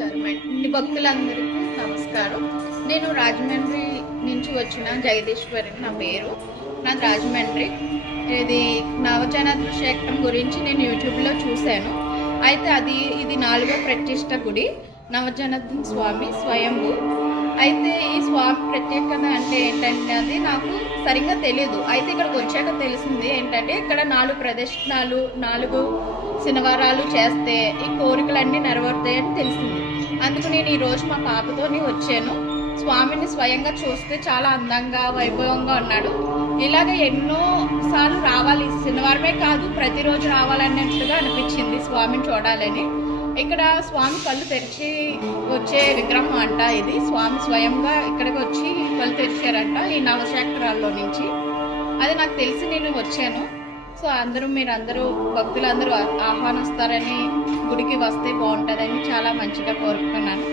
నమస్కారం అండి, భక్తులందరికీ నమస్కారం. నేను రాజమండ్రి నుంచి వచ్చిన జగదీశ్వరి నా పేరు. నాది రాజమండ్రి. ఇది నవజనాభిషేకం గురించి నేను యూట్యూబ్లో చూశాను. అయితే ఇది 4వ ప్రతిష్ట గుడి, నవజనార్దన స్వామి స్వయంభూ. అయితే ఈ స్వామి ప్రత్యేకత అంటే ఏంటంటే అది నాకు సరిగ్గా తెలియదు. అయితే ఇక్కడికి వచ్చాక తెలిసింది ఏంటంటే ఇక్కడ 4 ప్రదక్షిణాలు 4 శనివారాలు చేస్తే ఈ కోరికలన్నీ నెరవేరుతాయని తెలిసింది. అందుకు నేను ఈరోజు మా పాపతోని వచ్చాను. స్వామిని స్వయంగా చూస్తే చాలా అందంగా వైభవంగా ఉన్నాడు. ఇలాగ ఎన్నో సార్లు రావాలి, శనివారమే కాదు ప్రతిరోజు రావాలన్నట్టుగా అనిపించింది స్వామిని చూడాలని. ఇక్కడ స్వామి కళ్ళు తెరిచి వచ్చే విగ్రహం అంట. ఇది స్వామి స్వయంగా ఇక్కడికి వచ్చి కళ్ళు తెరిచారంట ఈ నవశేఖరాల్లో నుంచి. అది నాకు తెలిసి నేను వచ్చాను. సో మీరందరూ భక్తులందరూ ఆహ్వానిస్తారని, గుడికి వస్తే బాగుంటుందని చాలా మంచిగా కోరుకున్నాను.